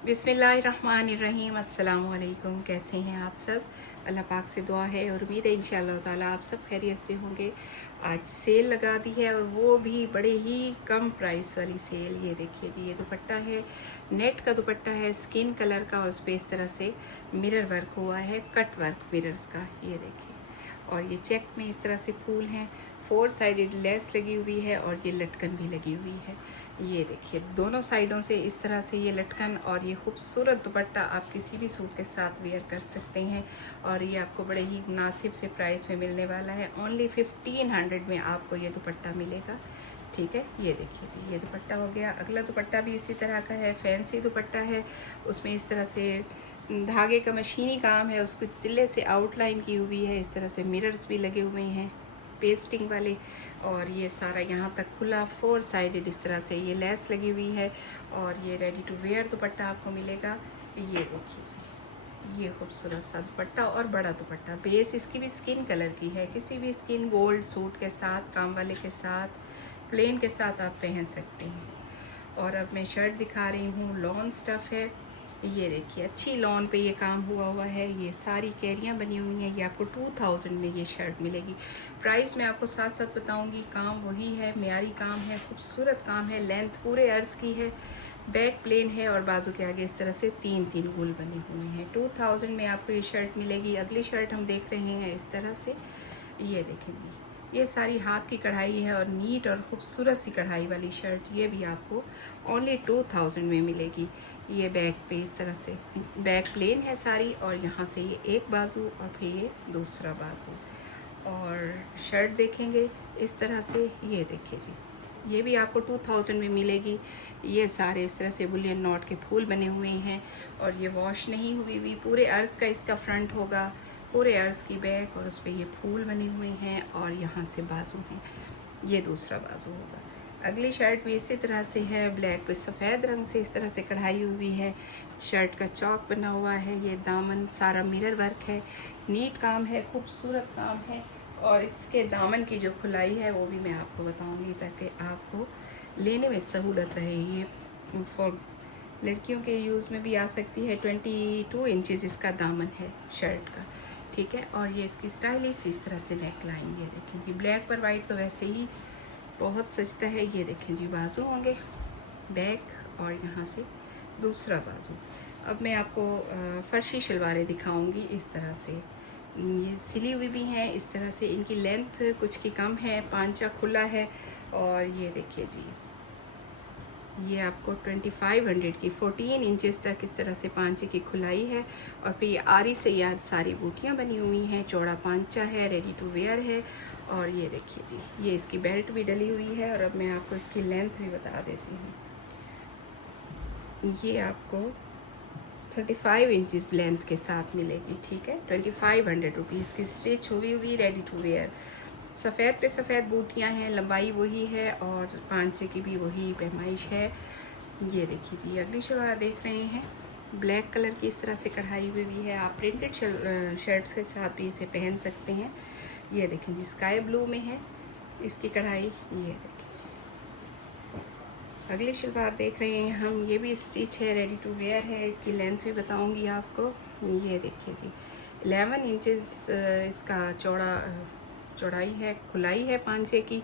बिस्मिल्लाहिर्रहमानिर्रहीम। अस्सलाम वालेकुम। कैसे हैं आप सब? अल्लाह पाक से दुआ है और उम्मीद है इंशाअल्लाह ताला आप सब खैरियत से होंगे। आज सेल लगा दी है और वो भी बड़े ही कम प्राइस वाली सेल। ये देखिए जी, ये दुपट्टा है, नेट का दुपट्टा है, स्किन कलर का, और उस पर इस तरह से मिरर वर्क हुआ है, कट वर्क मिरर्स का। ये देखिए, और ये चेक में इस तरह से फूल हैं, 4 साइडेड लेस लगी हुई है और ये लटकन भी लगी हुई है। ये देखिए, दोनों साइडों से इस तरह से ये लटकन और ये खूबसूरत दुपट्टा आप किसी भी सूट के साथ वेयर कर सकते हैं। और ये आपको बड़े ही मुनासिब से प्राइस में मिलने वाला है। ओनली 1500 में आपको ये दुपट्टा मिलेगा। ठीक है, ये देखिए जी, ये दुपट्टा हो गया। अगला दुपट्टा भी इसी तरह का है, फैंसी दुपट्टा है। उसमें इस तरह से धागे का मशीनी काम है, उसको तिल्ले से आउटलाइन की हुई है। इस तरह से मिरर्स भी लगे हुए हैं पेस्टिंग वाले, और ये सारा यहाँ तक खुला 4 साइडेड इस तरह से ये लेस लगी हुई है। और ये रेडी टू वेयर दुपट्टा आपको मिलेगा। ये देखिए जी, ये खूबसूरत सा दुपट्टा और बड़ा दुपट्टा। बेस इसकी भी स्किन कलर की है, किसी भी स्किन गोल्ड सूट के साथ, काम वाले के साथ, प्लेन के साथ आप पहन सकते हैं। और अब मैं शर्ट दिखा रही हूँ, लॉन स्टफ़ है। ये देखिए, अच्छी लॉन पे ये काम हुआ है। ये सारी कैरियाँ बनी हुई हैं। ये आपको 2000 में ये शर्ट मिलेगी। प्राइस मैं आपको साथ साथ बताऊंगी। काम वही है, म्यारी काम है, खूबसूरत काम है, लेंथ पूरे अर्ज की है, बैक प्लेन है और बाजू के आगे इस तरह से 3-3 गुल बने हुए हैं। 2000 में आपको ये शर्ट मिलेगी। अगली शर्ट हम देख रहे हैं इस तरह से। ये देखेंगे, ये सारी हाथ की कढ़ाई है और नीट और ख़ूबसूरत सी कढ़ाई वाली शर्ट। ये भी आपको ओनली 2000 में मिलेगी। ये बैक पे इस तरह से बैक प्लेन है सारी, और यहाँ से ये एक बाजू और फिर ये दूसरा बाजू। और शर्ट देखेंगे इस तरह से। ये देखिए जी, ये भी आपको 2000 में मिलेगी। ये सारे इस तरह से बुलियन नॉट के फूल बने हुए हैं और ये वॉश नहीं हुई। पूरे अर्ज का इसका फ्रंट होगा, पूरे अर्ज की बैक, और उस पर ये फूल बने हुए हैं और यहाँ से बाजू हैं। ये दूसरा बाजू होगा। अगली शर्ट भी इसी तरह से है, ब्लैक पे सफ़ेद रंग से इस तरह से कढ़ाई हुई है। शर्ट का चौक बना हुआ है। ये दामन सारा मिरर वर्क है, नीट काम है, खूबसूरत काम है। और इसके दामन की जो खुलाई है वो भी मैं आपको बताऊंगी, ताकि आपको लेने में सहूलत रहे। ये फॉर लड़कियों के यूज़ में भी आ सकती है। 22 इंचज़ इसका दामन है शर्ट का। ठीक है, और ये इसकी स्टाइलिश इस तरह से नेक लाइन। ये देखें जी, ब्लैक पर वाइट तो वैसे ही बहुत सजता है। ये देखें जी, बाजू होंगे बैक और यहाँ से दूसरा बाजू। अब मैं आपको फर्शी शलवारें दिखाऊंगी इस तरह से। ये सिली हुई भी हैं इस तरह से। इनकी लेंथ कुछ की कम है, पांचा खुला है। और ये देखिए जी, ये आपको 2500 की 14 इंचेस तक इस तरह से पांचे की खुलाई है। और फिर ये आरी से यार सारी बूटियाँ बनी हुई हैं, चौड़ा पांचा है, रेडी टू वेयर है। और ये देखिए जी, ये इसकी बेल्ट भी डली हुई है। और अब मैं आपको इसकी लेंथ भी बता देती हूँ। ये आपको 35 इंचज़ लेंथ के साथ मिलेगी। ठीक है, 2500 रुपीज़ की, स्टिच हुई रेडी टू वेयर। सफ़ेद पे सफ़ेद बूटियाँ हैं, लंबाई वही है और पांचे की भी वही पैमाइश है। ये देखिए जी, अगली शलवार देख रहे हैं, ब्लैक कलर की इस तरह से कढ़ाई हुई है। आप प्रिंटेड शर्ट्स के साथ भी इसे पहन सकते हैं। ये देखें जी, स्काई ब्लू में है इसकी कढ़ाई। ये देखिए, अगली शलवार देख रहे हैं हम, ये भी स्टिच है, रेडी टू वेयर है। इसकी लेंथ भी बताऊंगी आपको। ये देखिए जी, 11 इंचज़ इसका चौड़ाई है, खुलाई है पांचे की।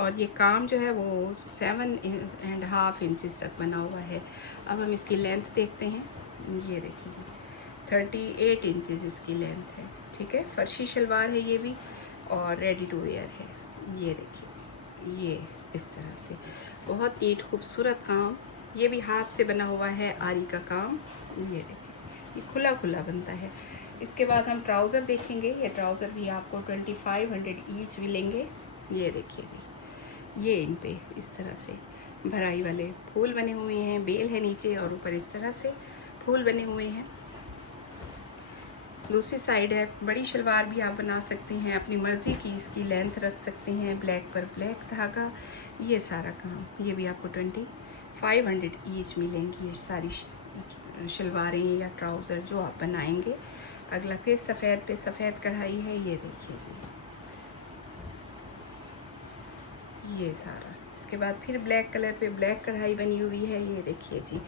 और ये काम जो है वो 7.5 इंचज़ तक बना हुआ है। अब हम इसकी लेंथ देखते हैं। ये देखिए जी, 38 इंचज़ इसकी लेंथ है। ठीक है, फर्शी शलवार है ये भी और रेडी टू वेयर है। ये देखिए, ये इस तरह से बहुत नीट खूबसूरत काम। ये भी हाथ से बना हुआ है, आरी का काम। ये देखिए, ये खुला खुला बनता है। इसके बाद हम ट्राउज़र देखेंगे। ये ट्राउज़र भी आपको 2500 ईच मिलेंगे। ये देखिए जी, ये इन पे इस तरह से भराई वाले फूल बने हुए हैं, बेल है नीचे और ऊपर इस तरह से फूल बने हुए हैं। दूसरी साइड है, बड़ी शलवार भी आप बना सकते हैं, अपनी मर्ज़ी की इसकी लेंथ रख सकते हैं, ब्लैक पर ब्लैक धागा। ये सारा काम, ये भी आपको 2500 ईच मिलेंगी। ये सारी शलवारें या ट्राउज़र जो आप बनाएंगे। अगला फिर सफ़ेद पे सफ़ेद कढ़ाई है। ये देखिए जी, ये सारा इसके बाद फिर ब्लैक कलर पे ब्लैक कढ़ाई बनी हुई है, ये देखिए जी।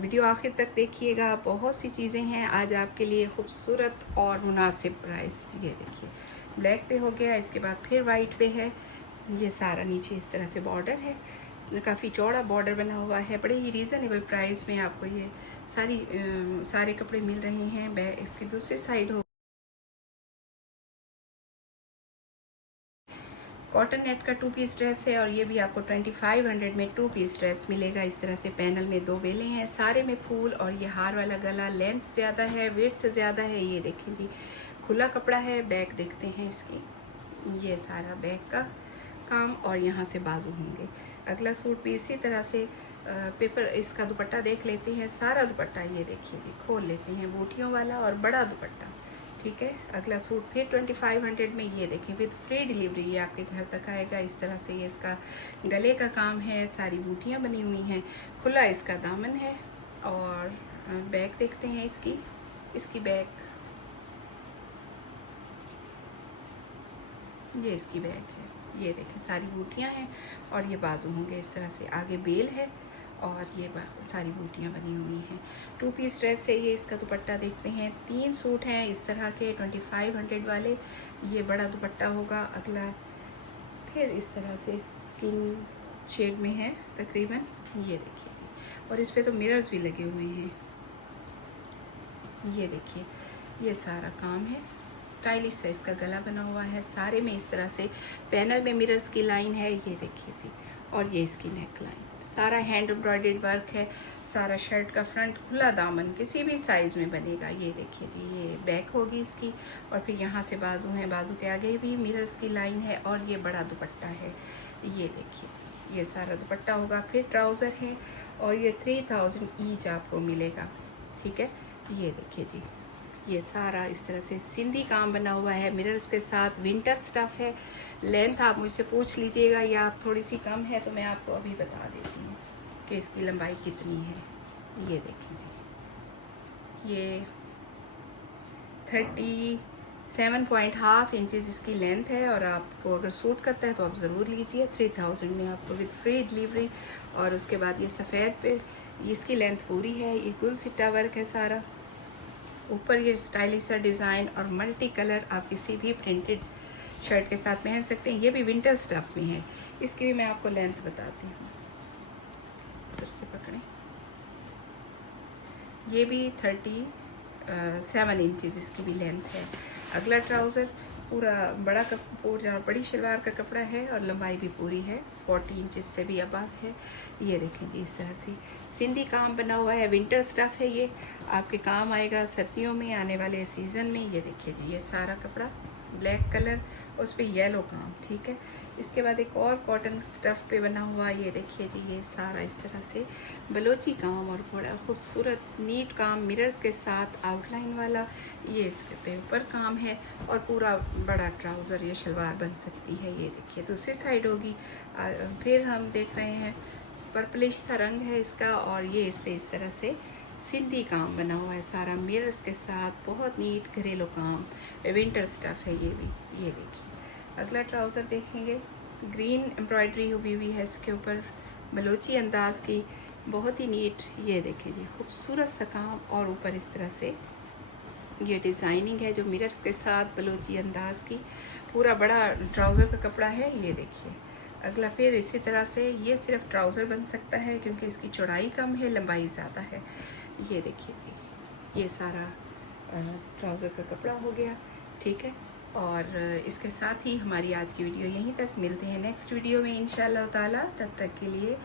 वीडियो आखिर तक देखिएगा, बहुत सी चीज़ें हैं आज आपके लिए खूबसूरत और मुनासिब प्राइस। ये देखिए ब्लैक पे हो गया, इसके बाद फिर वाइट पे है। ये सारा नीचे इस तरह से बॉर्डर है, काफ़ी चौड़ा बॉर्डर बना हुआ है। बड़े ही रीज़नेबल प्राइस में आपको ये सारे कपड़े मिल रहे हैं। बैग इसकी दूसरी साइड हो कॉटन नेट का 2 पीस ड्रेस है और ये भी आपको 2500 में 2 पीस ड्रेस मिलेगा। इस तरह से पैनल में 2 बेलें हैं, सारे में फूल और ये हार वाला गला। लेंथ ज़्यादा है, विड्थ ज़्यादा है। ये देखें जी, खुला कपड़ा है। बैक देखते हैं इसकी, ये सारा बैक का काम और यहाँ से बाजू होंगे। अगला सूट भी इसी तरह से पेपर, इसका दुपट्टा देख लेते हैं। सारा दुपट्टा ये देखिए जी, खोल लेते हैं, बूटियों वाला और बड़ा दुपट्टा। ठीक है, अगला सूट फिर 2500 में, ये देखें विद फ्री डिलीवरी, ये आपके घर तक आएगा। इस तरह से ये इसका गले का काम है, सारी बूटियाँ बनी हुई हैं, खुला इसका दामन है। और बैक देखते हैं इसकी बैक, ये इसकी बैक है। ये देखें सारी बूटियाँ हैं और ये बाजू होंगे इस तरह से। आगे बेल है और ये सारी बूटियाँ बनी हुई हैं। 2 पीस ड्रेस है ये। इसका दुपट्टा देखते हैं। 3 सूट हैं इस तरह के 2500 वाले। ये बड़ा दुपट्टा होगा। अगला फिर इस तरह से स्किन शेड में है तकरीबन, ये देखिए जी। और इस पे तो मिरर्स भी लगे हुए हैं, ये देखिए। ये सारा काम है, स्टाइलिश है। इसका गला बना हुआ है, सारे में इस तरह से पैनल में मिरर्स की लाइन है, ये देखिए जी। और ये इसकी नेक लाइन, सारा हैंड एम्ब्रॉयडर्ड वर्क है। सारा शर्ट का फ्रंट खुला दामन किसी भी साइज़ में बनेगा। ये देखिए जी, ये बैक होगी इसकी और फिर यहाँ से बाजू है, बाजू के आगे भी मिरर्स की लाइन है और ये बड़ा दुपट्टा है। ये देखिए जी, ये सारा दुपट्टा होगा। फिर ट्राउज़र है और ये 3000 ईच आपको मिलेगा। ठीक है, ये देखिए जी, ये सारा इस तरह से सिंधी काम बना हुआ है मिरर्स के साथ। विंटर स्टफ़ है। लेंथ आप मुझसे पूछ लीजिएगा या थोड़ी सी कम है तो मैं आपको अभी बता देती हूँ कि इसकी लंबाई कितनी है। ये देखिए जी, ये 37.5 इंचज़ इसकी लेंथ है और आपको अगर सूट करता है तो आप ज़रूर लीजिए। 3000 में आपको विद फ्री डिलीवरी। और उसके बाद ये सफ़ेद पे इसकी लेंथ पूरी है। ये गुल सिट्टा वर्क है सारा। ऊपर ये स्टाइलिश सा डिज़ाइन और मल्टी कलर आप किसी भी प्रिंटेड शर्ट के साथ पहन सकते हैं। ये भी विंटर स्टफ़ में है। इसकी भी मैं आपको लेंथ बताती हूँ, उधर से पकड़ें। ये भी 37 इंचज़ इसकी भी लेंथ है। अगला ट्राउज़र पूरा पूरा बड़ी शलवार का कपड़ा है और लंबाई भी पूरी है, 40 इंचज़ से भी अबव है। ये देखें जी, इस तरह से सिंधी काम बना हुआ है। विंटर स्टफ़ है, ये आपके काम आएगा सर्दियों में, आने वाले सीज़न में। ये देखिए जी, ये सारा कपड़ा ब्लैक कलर, उस पर येलो काम। ठीक है, इसके बाद एक और कॉटन स्टफ़ पे बना हुआ, ये देखिए जी, ये सारा इस तरह से बलोची काम और बड़ा खूबसूरत नीट काम मिरर्स के साथ आउटलाइन वाला। ये इसके पे ऊपर काम है और पूरा बड़ा ट्राउज़र, ये शलवार बन सकती है। ये देखिए दूसरी साइड होगी। फिर हम देख रहे हैं पर्पलिश सा रंग है इसका और ये इस पर इस तरह से सिंधी काम बना हुआ है सारा मिरर्स के साथ। बहुत नीट घरेलू काम, विंटर स्टफ़ है ये भी। ये देखिए अगला ट्राउज़र देखेंगे, ग्रीन एम्ब्रॉयडरी हुई है इसके ऊपर बलोची अंदाज की, बहुत ही नीट। ये देखिए जी, खूबसूरत सा काम और ऊपर इस तरह से ये डिज़ाइनिंग है जो मिरर्स के साथ बलोची अंदाज की। पूरा बड़ा ट्राउज़र का कपड़ा है। ये देखिए अगला फिर इसी तरह से ये सिर्फ ट्राउज़र बन सकता है क्योंकि इसकी चौड़ाई कम है, लंबाई ज़्यादा है। ये देखिए जी, ये सारा ट्राउज़र का कपड़ा हो गया। ठीक है, और इसके साथ ही हमारी आज की वीडियो यहीं तक। मिलते हैं नेक्स्ट वीडियो में इंशाअल्लाह ताला। तब तक के लिए